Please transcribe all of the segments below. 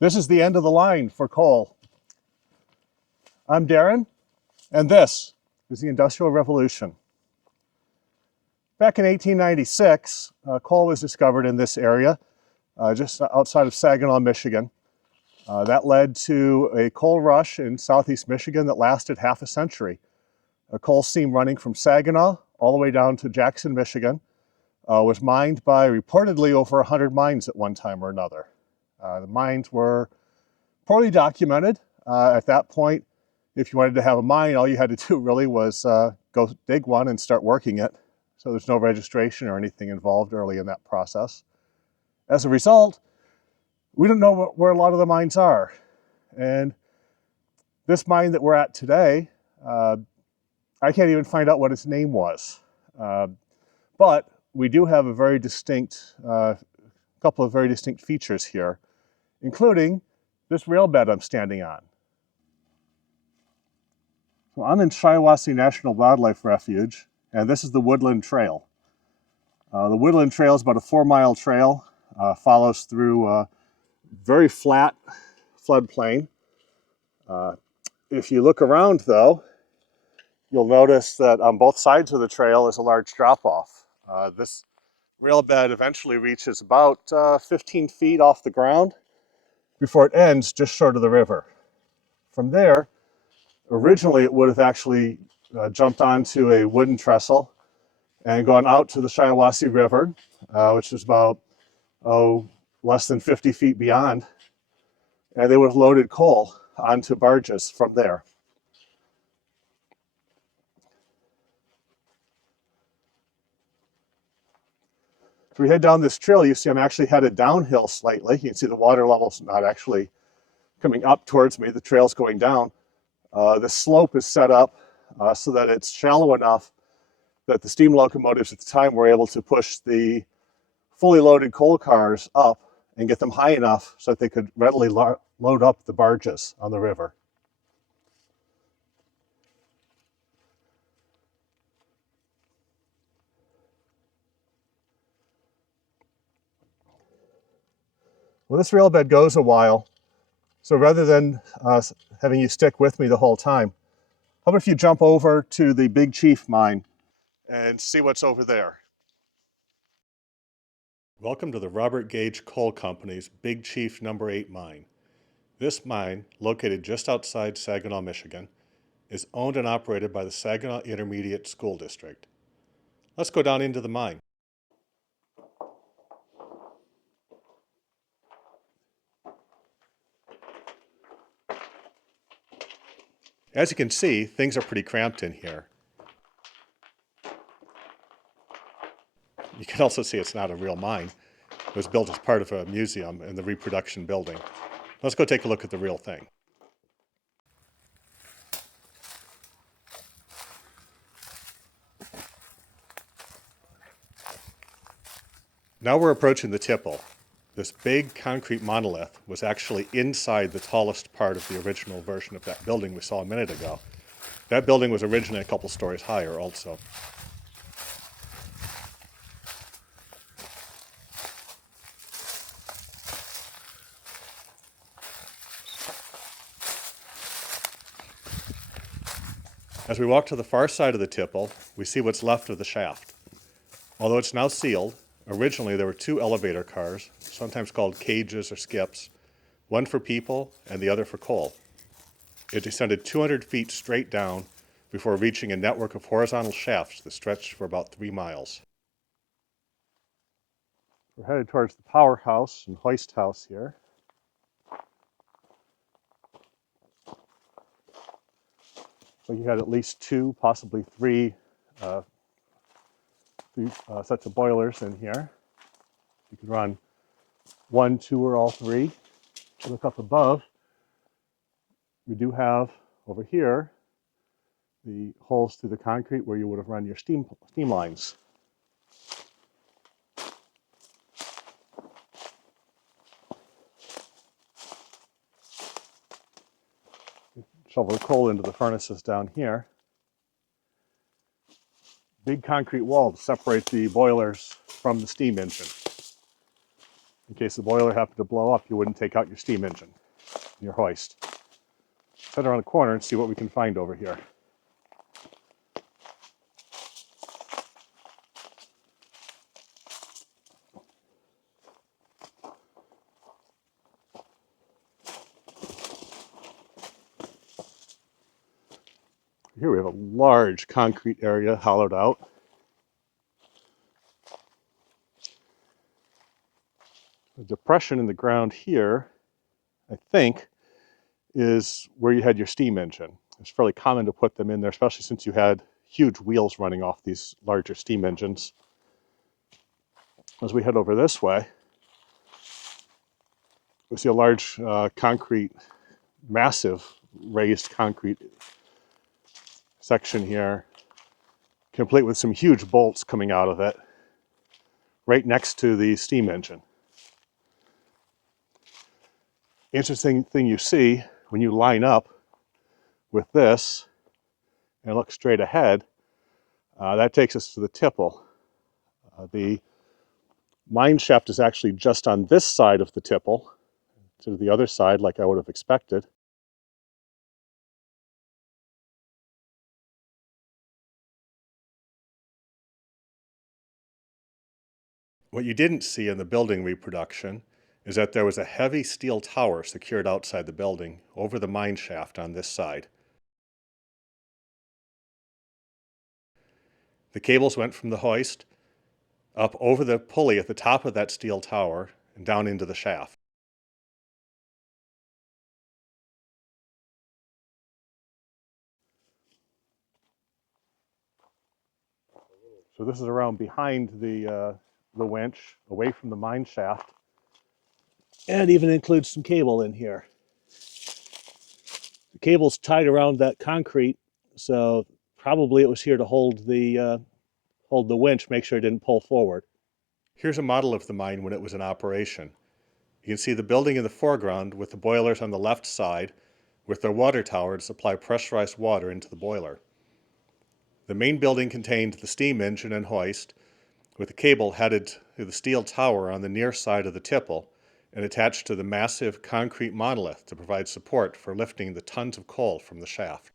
This is the end of the line for coal. I'm Darren, and this is the Industrial Revolution. Back in 1896, coal was discovered in this area, just outside of Saginaw, Michigan. That led to a coal rush in southeast Michigan that lasted half a century. A coal seam running from Saginaw all the way down to Jackson, Michigan, was mined by reportedly over 100 mines at one time or another. The mines were poorly documented. At that point, if you wanted to have a mine, all you had to do really was go dig one and start working it. So there's no registration or anything involved early in that process. As a result, we don't know where a lot of the mines are. And this mine that we're at today, I can't even find out what its name was. But we do have a very distinct, couple of very distinct features here, including this rail bed I'm standing on. So I'm in Shiawassee National Wildlife Refuge, and this is the Woodland Trail. The Woodland Trail is about a 4-mile trail, follows through a very flat floodplain. If you look around though, you'll notice that on both sides of the trail is a large drop-off. This rail bed eventually reaches about 15 feet off the ground before it ends just short of the river. From there, originally it would have actually jumped onto a wooden trestle and gone out to the Shiawassee River, which is about, less than 50 feet beyond, and they would have loaded coal onto barges from there. If we head down this trail, you see I'm actually headed downhill slightly. You can see the water level's not actually coming up towards me, the trail's going down. The slope is set up so that it's shallow enough that the steam locomotives at the time were able to push the fully loaded coal cars up and get them high enough so that they could readily load up the barges on the river. Well, this rail bed goes a while, so rather than having you stick with me the whole time, how about if you jump over to the Big Chief mine and see what's over there? Welcome to the Robert Gage Coal Company's Big Chief No. 8 mine. This mine, located just outside Saginaw, Michigan, is owned and operated by the Saginaw Intermediate School District. Let's go down into the mine. As you can see, things are pretty cramped in here. You can also see it's not a real mine. It was built as part of a museum in the reproduction building. Let's go take a look at the real thing. Now we're approaching the tipple. This big concrete monolith was actually inside the tallest part of the original version of that building we saw a minute ago. That building was originally a couple stories higher also. As we walk to the far side of the tipple, we see what's left of the shaft. Although it's now sealed, originally there were 2 elevator cars, sometimes called cages or skips, one for people and the other for coal. It descended 200 feet straight down before reaching a network of horizontal shafts that stretched for about 3 miles. We're headed towards the powerhouse and hoist house here. So you had at least 2, possibly 3 sets of boilers in here. You could run 1, 2, or all 3. Look up above. We do have over here the holes through the concrete where you would have run your steam lines. Shovel the coal into the furnaces down here. Big concrete wall to separate the boilers from the steam engine. In case the boiler happened to blow up, you wouldn't take out your steam engine, your hoist. Let's head around the corner and see what we can find over here. Here we have a large concrete area hollowed out. The depression in the ground here, I think, is where you had your steam engine. It's fairly common to put them in there, especially since you had huge wheels running off these larger steam engines. As we head over this way, we see a large concrete, massive raised concrete section here, complete with some huge bolts coming out of it, right next to the steam engine. Interesting thing you see when you line up with this and look straight ahead, that takes us to the tipple. The mine shaft is actually just on this side of the tipple, to the other side like I would have expected. What you didn't see in the building reproduction is that there was a heavy steel tower secured outside the building over the mine shaft on this side. The cables went from the hoist up over the pulley at the top of that steel tower and down into the shaft. So this is around behind the winch, away from the mine shaft, and even includes some cable in here. The cable's tied around that concrete, so probably it was here to hold the winch, make sure it didn't pull forward. Here's a model of the mine when it was in operation. You can see the building in the foreground with the boilers on the left side with their water tower to supply pressurized water into the boiler. The main building contained the steam engine and hoist, with the cable headed to the steel tower on the near side of the tipple and attached to the massive concrete monolith to provide support for lifting the tons of coal from the shaft.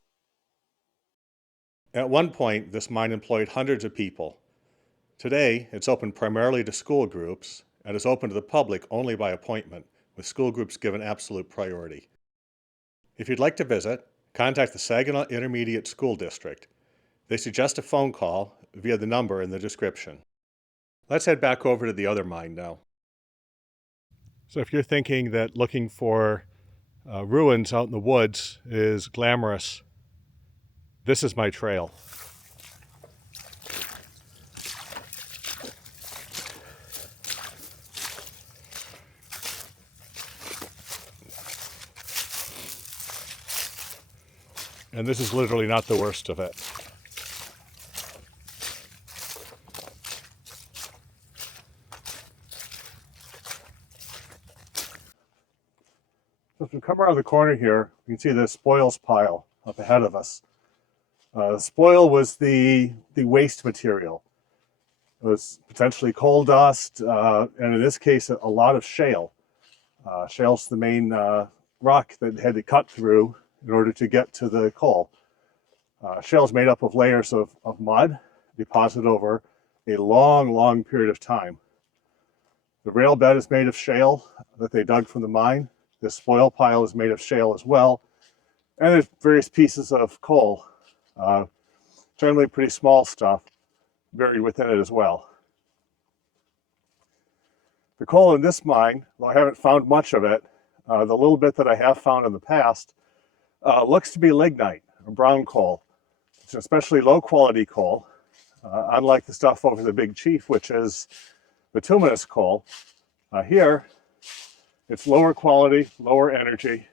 At one point, this mine employed hundreds of people. Today, it's open primarily to school groups and is open to the public only by appointment, with school groups given absolute priority. If you'd like to visit, contact the Saginaw Intermediate School District. They suggest a phone call via the number in the description. Let's head back over to the other mine now. So if you're thinking that looking for ruins out in the woods is glamorous, this is my trail. And this is literally not the worst of it. So if we come around the corner here, you can see the spoils pile up ahead of us. The spoil was the waste material. It was potentially coal dust, and in this case, a lot of shale. Shale's the main rock that had to cut through in order to get to the coal. Shale is made up of layers of mud deposited over a long, long period of time. The rail bed is made of shale that they dug from the mine. The spoil pile is made of shale as well. And there's various pieces of coal, generally pretty small stuff, buried within it as well. The coal in this mine, though I haven't found much of it, the little bit that I have found in the past looks to be lignite, or brown coal. It's an especially low quality coal, unlike the stuff over the Big Chief, which is bituminous coal. Here, it's lower quality, lower energy.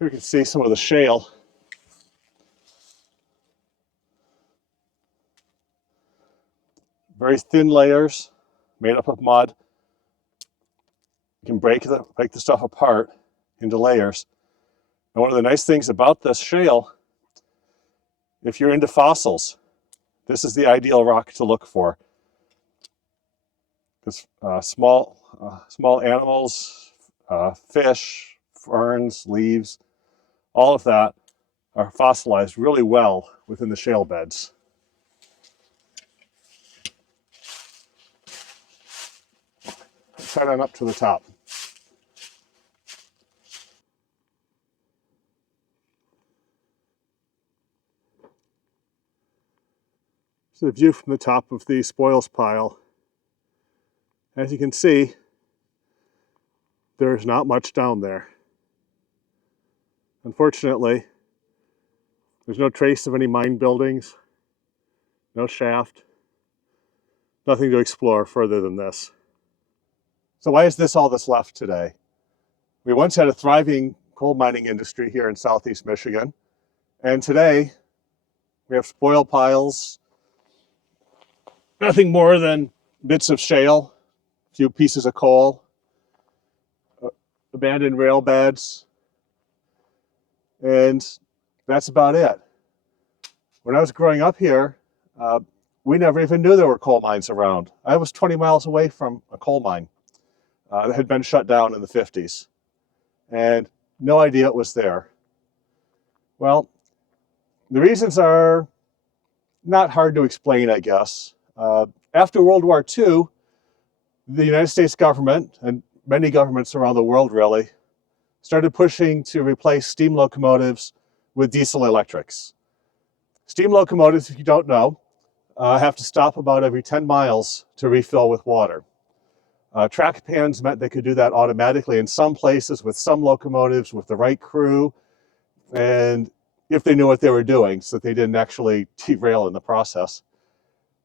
Here you can see some of the shale. Very thin layers made up of mud. You can break the stuff apart into layers. And one of the nice things about this shale, if you're into fossils, this is the ideal rock to look for. Because small small animals, fish, ferns, leaves, all of that are fossilized really well within the shale beds. Let's head on up to the top. So the view from the top of the spoils pile. As you can see, there's not much down there. Unfortunately, there's no trace of any mine buildings, no shaft, nothing to explore further than this. So why is this all that's left today? We once had a thriving coal mining industry here in southeast Michigan, and today we have spoil piles, nothing more than bits of shale, a few pieces of coal, abandoned rail beds, and that's about it. When I was growing up here, we never even knew there were coal mines around. I was 20 miles away from a coal mine that had been shut down in the 50s, and no idea it was there. Well, the reasons are not hard to explain, I guess. After World War II, the United States government, and many governments around the world really, started pushing to replace steam locomotives with diesel electrics. Steam locomotives, if you don't know, have to stop about every 10 miles to refill with water. Track pans meant they could do that automatically in some places with some locomotives with the right crew, and if they knew what they were doing, so that they didn't actually derail in the process.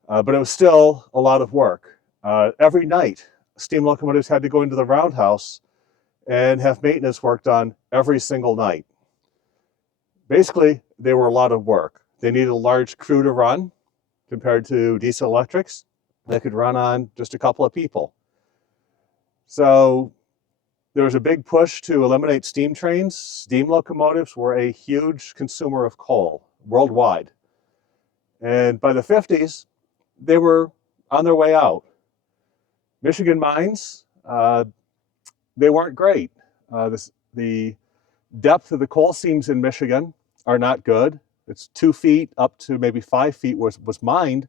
But it was still a lot of work. Every night, steam locomotives had to go into the roundhouse and have maintenance work done every single night. Basically, they were a lot of work. They needed a large crew to run compared to diesel electrics. They could run on just a couple of people. So there was a big push to eliminate steam trains. Steam locomotives were a huge consumer of coal worldwide. And by the 50s, they were on their way out. Michigan mines, they weren't great. The depth of the coal seams in Michigan are not good. It's 2 feet up to maybe 5 feet was mined.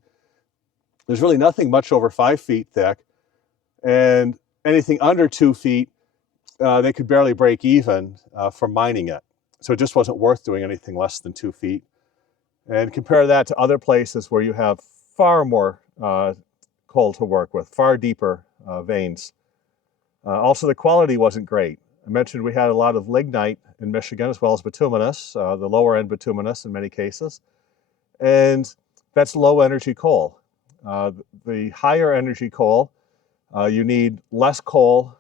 There's really nothing much over 5 feet thick. And anything under 2 feet, they could barely break even from mining it. So it just wasn't worth doing anything less than 2 feet. And compare that to other places where you have far more coal to work with, far deeper veins. Also, the quality wasn't great. I mentioned we had a lot of lignite in Michigan as well as bituminous, the lower end bituminous in many cases. And that's low energy coal. The higher energy coal, you need less coal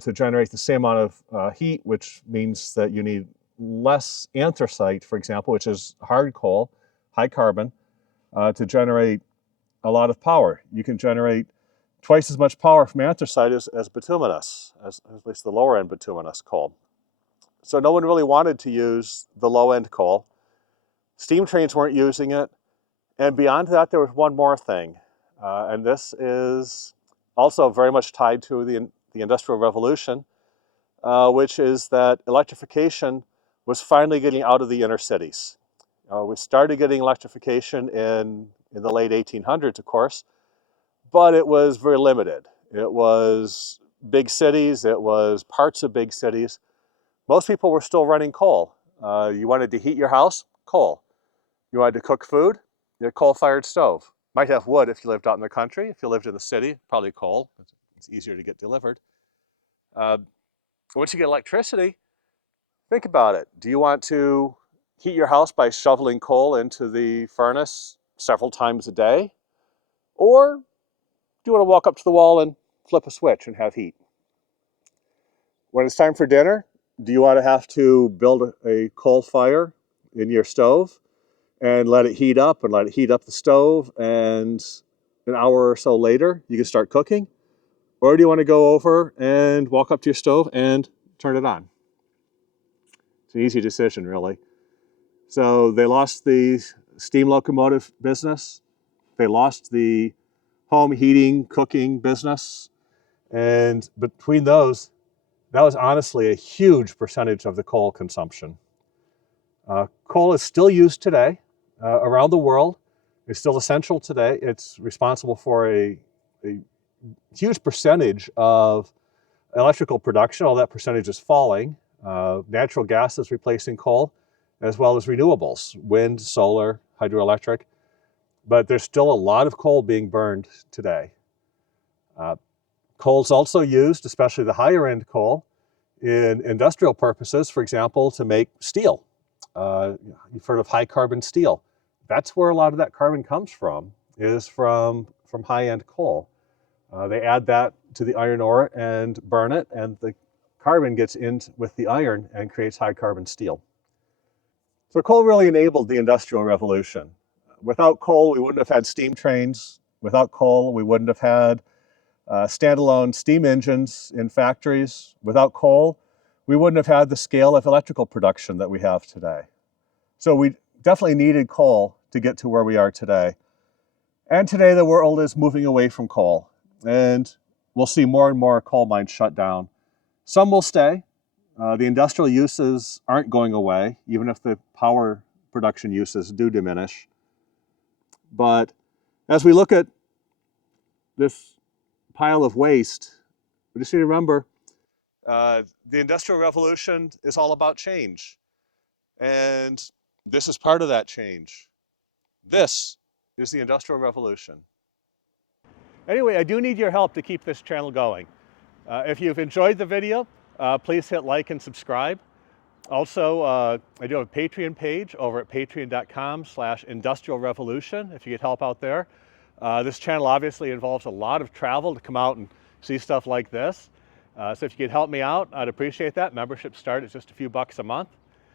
to generate the same amount of heat, which means that you need less anthracite, for example, which is hard coal, high carbon, to generate a lot of power. You can generate twice as much power from anthracite as bituminous, as at least the lower end bituminous coal. So no one really wanted to use the low end coal. Steam trains weren't using it. And beyond that, there was one more thing. And this is also very much tied to the Industrial Revolution, which is that electrification was finally getting out of the inner cities. We started getting electrification in the late 1800s, of course, but it was very limited. It was big cities, it was parts of big cities. Most people were still running coal. You wanted to heat your house? Coal. You wanted to cook food? You had a coal-fired stove. Might have wood if you lived out in the country. If you lived in the city, probably coal. It's easier to get delivered. Once you get electricity, think about it. Do you want to heat your house by shoveling coal into the furnace several times a day? Or do you want to walk up to the wall and flip a switch and have heat? When it's time for dinner, do you want to have to build a coal fire in your stove and let it heat up and let it heat up the stove, and an hour or so later you can start cooking? Or do you want to go over and walk up to your stove and turn it on? It's an easy decision, really. So they lost the steam locomotive business. They lost the home heating, cooking business. And between those, that was honestly a huge percentage of the coal consumption. Coal is still used today around the world. It's still essential today. It's responsible for a huge percentage of electrical production. All that percentage is falling. Natural gas is replacing coal, as well as renewables, wind, solar, hydroelectric. But there's still a lot of coal being burned today. Coal's also used, especially the higher end coal, in industrial purposes, for example, to make steel. You've heard of high carbon steel. That's where a lot of that carbon comes from, is from high-end coal. They add that to the iron ore and burn it, and the carbon gets in with the iron and creates high carbon steel. So coal really enabled the Industrial Revolution. Without coal, we wouldn't have had steam trains. Without coal, we wouldn't have had standalone steam engines in factories. Without coal, we wouldn't have had the scale of electrical production that we have today. So we definitely needed coal to get to where we are today. And today the world is moving away from coal, and we'll see more and more coal mines shut down. Some will stay. The industrial uses aren't going away, even if the power production uses do diminish. But as we look at this pile of waste, we just need to remember the Industrial Revolution is all about change. And this is part of that change. This is the Industrial Revolution. Anyway, I do need your help to keep this channel going. If you've enjoyed the video, please hit like and subscribe. Also, I do have a Patreon page over at patreon.com/industrialrevolution if you could help out there. This channel obviously involves a lot of travel to come out and see stuff like this. So if you could help me out, I'd appreciate that. Memberships start at just a few bucks a month.